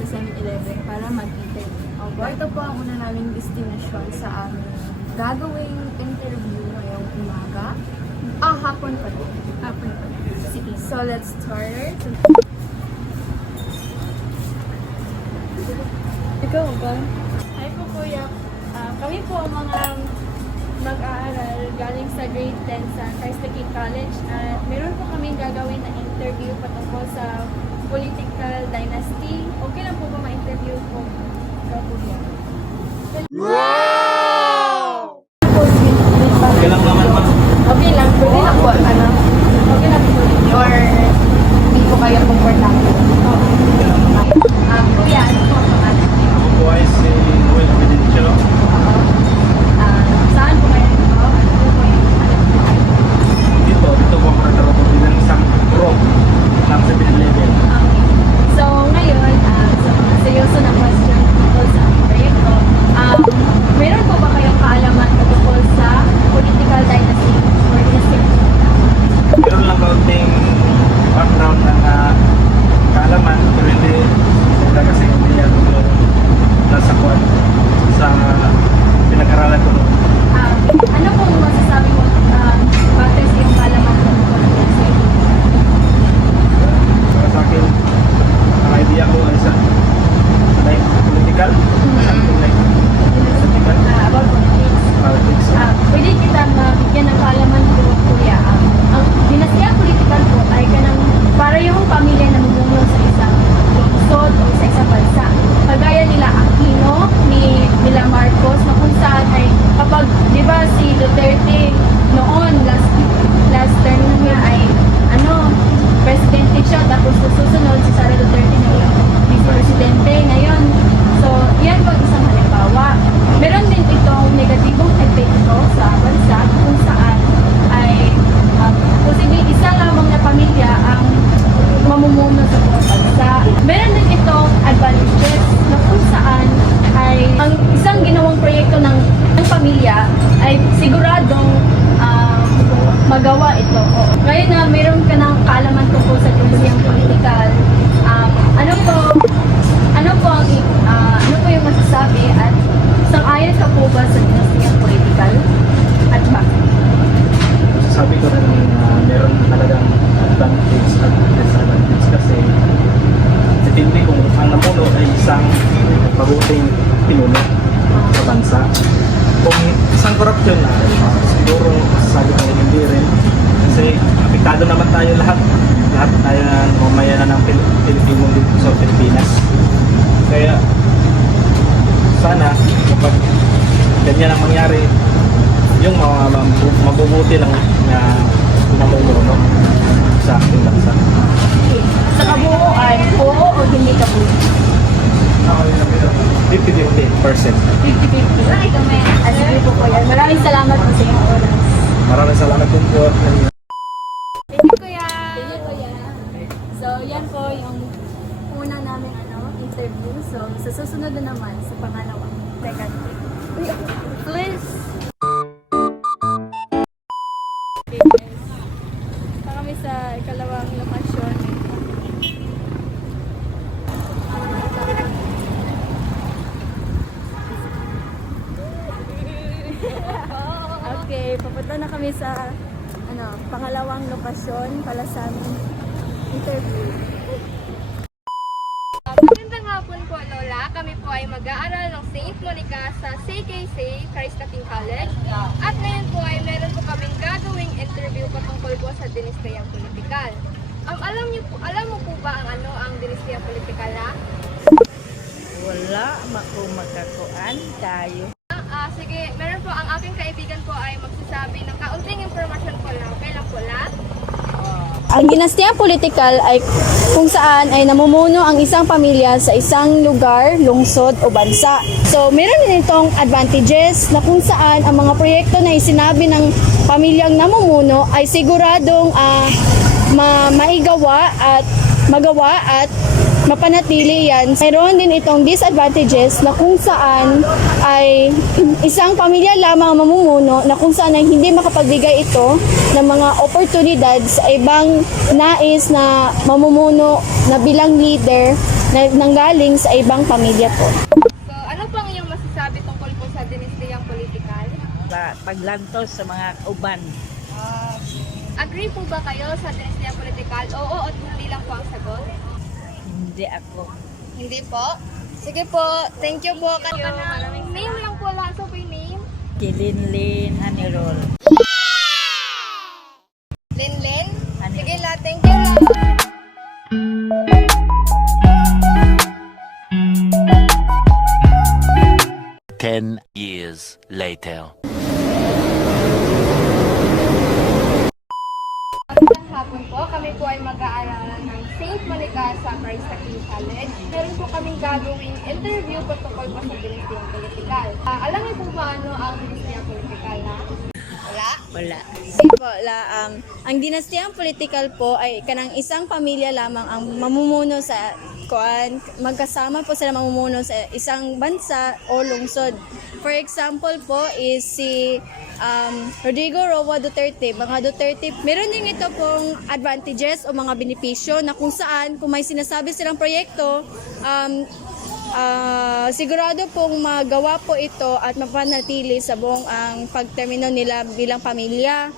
sa 7-Eleven para mag-interview. Opo, ito po ang una naming destination sa aming gagawing interview ngayong umaga. Hapon pa rin. Hapon pa. Sige, so let's start. Ikaw ba? Hi po kuya. Kami po ang mga mag-aaral galing sa grade 10 sa Christ the King College at meron po kaming gagawin na interview patungkol sa political dynasty. Okay lang po ba ma-interview po? Ikaw kuya. Okay lang naman, ma'am. Okay lang, pwede lang po, ano? Okay lang po. Or hindi po kayo comfortable. Kuya, ano po ang pangalan? Ako po ay si Noel Fidencio. Saan po kayo dito? Ano po yung Dito po ako nagkaroon din ng isang group ng 7-Eleven. Okay. So, ngayon, sa mga seryoso na question tungkol sa aming proyekto, meron po ba kayong kaalaman tungkol sa political dynasty or dynasty? Meron lang kaunting background ng kaalaman, pero hindi kasi hindi yan nasa kuwan sa pinag-aralan ko noon. Ano pong masasabi mo batay sa iyong kaalaman tungkol sa dynasty? Para sa akin, ang idea ko ay sa like political, something like political, About politics. politics. Pwede kita mabigyan ng kaalaman ko, kuya. Ang dinastiya political po ay kanang para yung pamilya na mumuno sa isang lungsod o sa isang bansa. Kagaya nila Aquino, nila Marcos, na kung saan ay kapag, di ba si Duterte noon, last term niya ay presidente siya, tapos susunod si Sara Duterte na yung vice-presidente ngayon. So, yan po isang halimbawa. Meron din itong negatibong epekto sa bansa kung saan ay posibleng isa lamang na pamilya ang mamumuno sa buong bansa. Meron din itong advantages na kung saan ay ang isang ginawang proyekto ng pamilya ay siguradong magawa ito. Ngayon na meron ka ng kaalaman tungkol sa dinastiyang political, ano po yung masasabi at sang-ayon ka po ba sa dinastiyang political at bakit? Sabi ko rin meron talagang advantage at disadvantage kasi depende kung ang namuno ay isang mabuting pinuno sa bansa. Kung isang corruption na, siguro sabi ko hindi rin kasi apektado naman tayo lahat tayo mamaya na ng Pilipino dito sa Pilipinas. Kaya sana kapag ganyan ang mangyari, yung mabubuti lang na mamumuno sa ating bansa. Sa kabuuan, oo o hindi ka po? 50-50%. 50-50. Sige po po yan. Maraming salamat po sa inyong oras. Maraming salamat po po. Thank you kuya. Sige kuya. So, yan po yung una namin interview. So, sa susunod na naman, sa pangalawa. Teka. Please. Pa kami sa ikalawang lokasyon. Okay, papunta na kami sa pangalawang lokasyon para sa aming interview. Magandang hapon po, Lola. Kami po ay mag-aaral ng St. Monica sa CKC, Christ the King College. At ngayon po ay meron po kaming gagawing interview patungkol po sa dinastiyang politikal. Alam mo po ba ang dinastiyang politikal na? Wala, makakuan tayo. Sige, meron po ang aking kaibigan po ay magsasabi ng kaunting informasyon po lang. Okay lang po lahat? Ang dinastiyang politikal ay kung saan ay namumuno ang isang pamilya sa isang lugar, lungsod o bansa. So, meron din itong advantages na kung saan ang mga proyekto na isinabi ng pamilyang namumuno ay siguradong maigawa at magawa at mapanatili yan. Mayroon din itong disadvantages na kung saan ay isang pamilya lamang mamumuno na kung saan ay hindi makapagbigay ito ng mga oportunidad sa ibang nais na mamumuno na bilang leader na nanggaling sa ibang pamilya po. So, ano pang iyong masasabi tungkol po sa dinastiyang politikal? Paglantos sa mga uban. Agree po ba kayo sa dinastiyang politikal? Oo at hindi lang po ang sagot? Hindi ako. Hindi po. Sige po. Thank you po. Maraming name lang po lang. So, may name? Kilinlin Hanirol. Linlin? Ano? Sige la. Thank you la. 10 years later. Magandang hapon po. Kami po ay mag-aaralan ng St. Monica sa Christ the King College. Meron po kaming gagawing interview patungkol po sa dinastiyang politikal. Alam niyo po ba ano ang dinastiyang politikal na? Wala? Wala. Po, ang dinastiyang political po ay kanang isang pamilya lamang ang mamumuno sa magkasama po sila mamumuno sa isang bansa o lungsod. For example po is si Rodrigo Roa Duterte, mga Duterte, meron din ito pong advantages o mga benepisyo na kung saan kung may sinasabi silang proyekto, sigurado pong magawa po ito at mapanatili sa buong ang pagtermino nila bilang pamilya.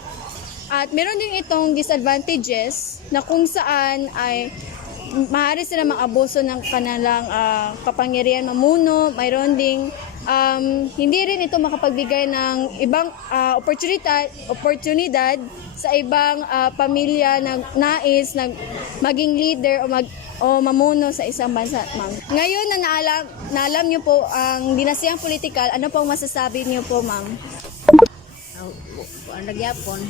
At meron din itong disadvantages na kung saan ay maaari sila mang-abuso ng kanilang kapangyarihan mamuno. Mayroon ding hindi rin ito makapagbigay ng ibang oportunidad sa ibang pamilya na nais maging leader o mamuno sa isang bansa, ma'am. Ngayon na naalam niyo po ang dinastiyang politikal, ano pong masasabi niyo po, ma'am? Kuan nagyapon.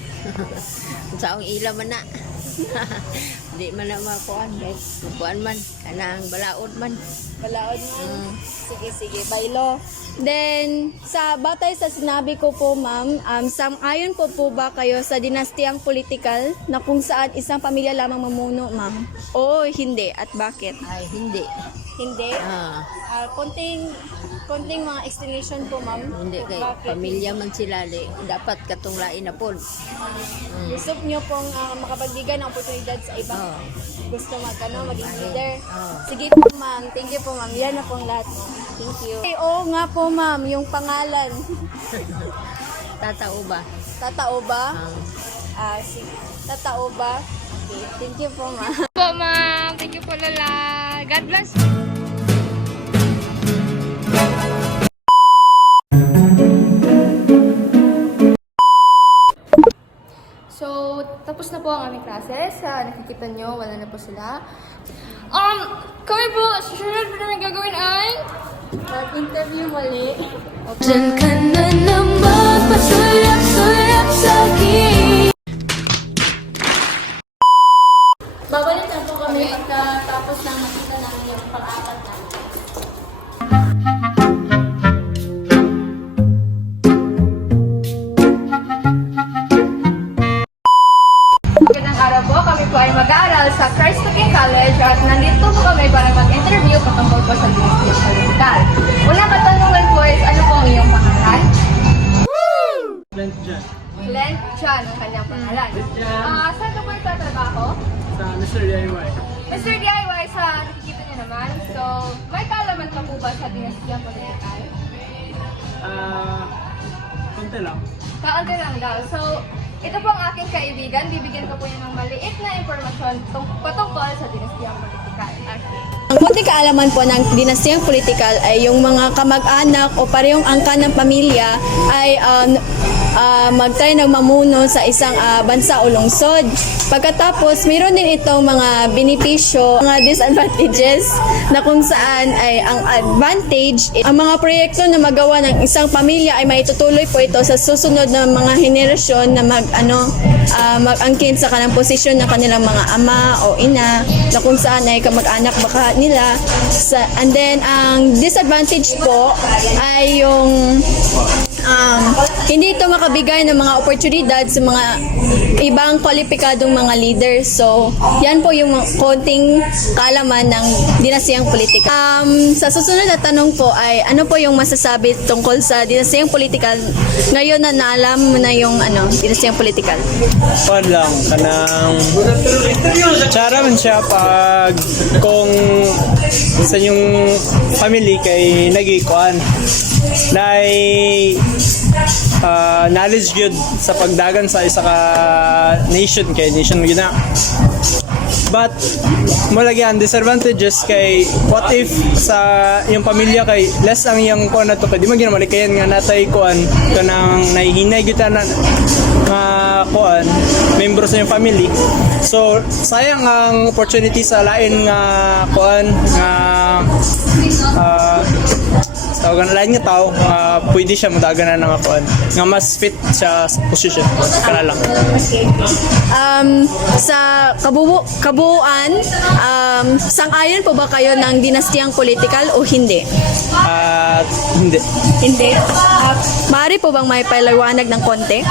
Sa ang ila man na. Di man na makuan guys. Kuan man kanang balaod man. Balaod mo? Sige, baylo. Then, batay sa sinabi ko po, ma'am, sang-ayon po ba kayo sa dinastiyang politikal na kung saan isang pamilya lamang mamuno, ma'am? Oo, hindi. At bakit? Ay hindi. Hindi? Konting mga explanation po, ma'am. Hindi kay Bakit? pamilya man sila di dapat katong lain na pod. Gusto niyo pong makapagbigay ng oportunidad sa ibang Oo. gusto maging leader. Oo. Sige po, ma'am. Thank you po, ma'am. Yan na pong lahat. Thank you. Oo nga po, ma'am. Yung pangalan. Tatao ba? Tatao ba? Ah, Sige. Tatao ba? Okay. Thank you po, ma'am. Po ma'am. Thank you po Lola. God bless. So, tapos na po ang aming classes. Nakikita nyo, wala na po sila. Kami po, susunod po namin gagawin ay... Mag-interview muli. Diyan ka na naman, pasulap-sulap sa akin. Babalik na po kami pagkatapos ng makita namin yung pang-apat na. Magandang araw po, kami po ay mag-aaral sa Christ the King College at nandito po kami para mag-interview patungkol po sa dinastiyang politikal. Unang katanungan po is, ano po ang iyong pangalan? Glenn dyan. Glenn Chan ang kanyang pangalan. Saan ka po nagtatrabaho? Sa Mr. DIY. Mr. DIY, sa nakikita niyo naman. So, may kaalaman ka po ba sa dinastiyang politikal? Konti lang. Kaunti lang daw. So, ito po ang aking kaibigan. Bibigyan ko po niya ng maliit na impormasyon patungkol sa dinastiyang politikal. Ang kunting kaalaman po ng dinastiyang politikal ay yung mga kamag-anak o parehong angkan ng pamilya ay mag-try ng mamuno sa isang bansa o lungsod. Pagkatapos, mayroon din itong mga benepisyo, mga disadvantages na kung saan ay ang advantage, ang mga proyekto na magawa ng isang pamilya ay maitutuloy po ito sa susunod na mga henerasyon na mag-angkin sa kanang posisyon ng kanilang mga ama o ina na kung saan ay kamag-anak baka nila. And then, ang disadvantage po ay yung hindi ito makabigay ng mga oportunidad sa mga ibang kwalipikadong mga leaders. So, yan po yung konting kaalaman ng dinastiyang politika. Sa susunod na tanong po ay, ano po yung masasabi tungkol sa dinastiyang politikal ngayon na naalam mo na yung dinastiyang politikal? Pan lang, kanang tsara man siya pag kung sa yung family kay nagikuan na knowledge good sa pagdagan sa isa ka nation kay nation gina. But malagyan disadvantages kay what if sa yung pamilya kay less ang yung kuan na to kay di man ginamalikayan nga natay kuan kanang nahihinay kita na nga kuan membro sa yung family. So sayang ang opportunity sa lain nga kuan nga tawagan lain nga tao pwede siya mudagan na nga kuan nga mas fit siya sa position kana lang. Sa kabuuan, sang-ayon po ba kayo ng dinastiyang politikal o hindi? Hindi. Hindi. Maaari po bang may paliwanag ng konti?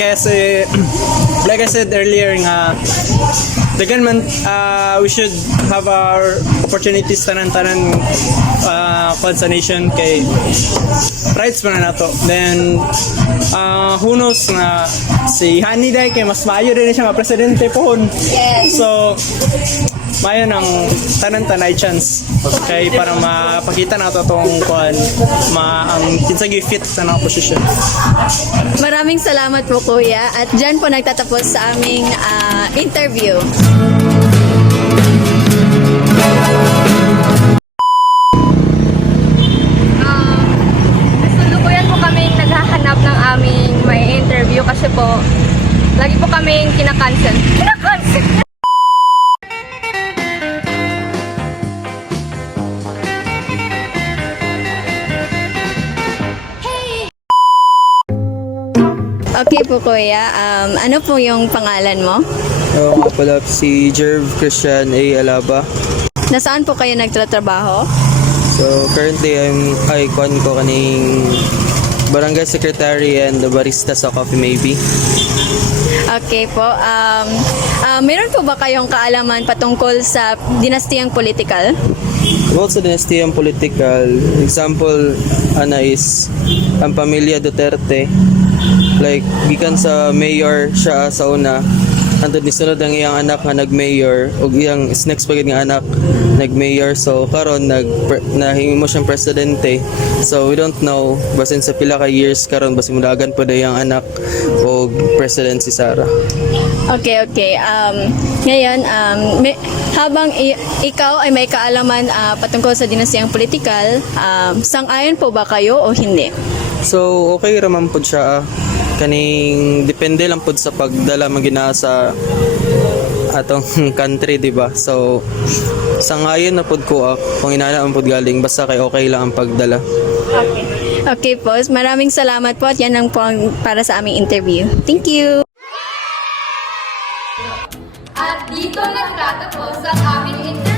Kasi like I said earlier nga the government we should have our opportunities tanan-tanan kung sa nation kay rights man na to. Then who knows na si Hani Day kay mas maayo din siya nga presidente pohon. Yes. So mayo ng tanan-tanay chance kay para mapakita na to tong kuan ang kinsagi fit sa mga posisyon. Maraming salamat po kuya at dyan po nagtatapos sa aming interview. Kasalukuyan po kaming naghahanap ng aming may interview kasi po lagi po kaming kinakancel. Okay po kuya, ano po yung pangalan mo? Oo nga pala, si Jerv Christian A. Alaba. Nasaan po kayo nagtatrabaho? So currently ay kuan ko kaning barangay secretary and the barista sa Coffee Maybe. Okay po. Meron po ba kayong kaalaman patungkol sa dinastiyang politikal? About sa dinastiyang political, example is ang pamilya Duterte. Like gikan sa mayor siya sa una, andun ni sunod ang iyang anak nga nag-mayor ug iyang next pagid nga anak nag-mayor. So karon nahimo siyang presidente. So we don't know basin sa pila ka years karon basin mudagan pa iyang anak og president si Sara. Okay. Ngayon, habang ikaw ay may kaalaman patungkol sa dinastiyang politikal, sang-ayon po ba kayo o hindi? So okay raman pud siya kaning depende lang pud sa pagdala magina sa atong country, di ba? So sangayon na pud ko kung inana man pud galing basta kay okay lang ang pagdala. Okay po, maraming salamat po at yan lang po para sa aming interview. Thank you! At dito nagtatapos ang aming interview.